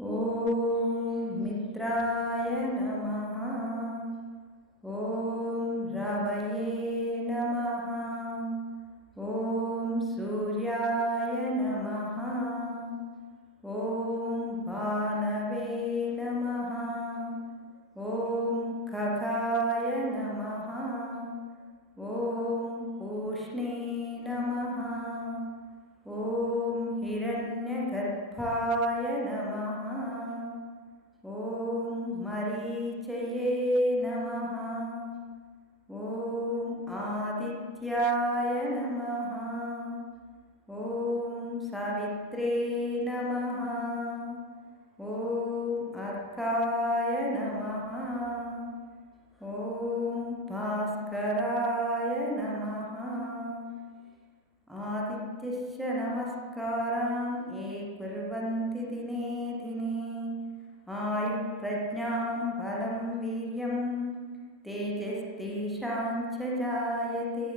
ॐ मित्राय नमः। ॐ रवये नमः। ॐ सूर्याय नमः। ॐ भानवे नमः। ॐ खगाय नमः। ॐ पूष्णे नमः। ॐ हिरण्यगर्भाय नमः। ॐ मरीचये नमः। ॐ आदित्याय नमः। ॐ सावित्रे नमः। ॐ अर्काय नमः। ॐ भास्कराय नमः। आदित्यस्य नमस्कारान् ये कुर्वन्ति दिने दिने आयुप्रज्ञां बलं वीर्यं तेजस्तेषां च जायते।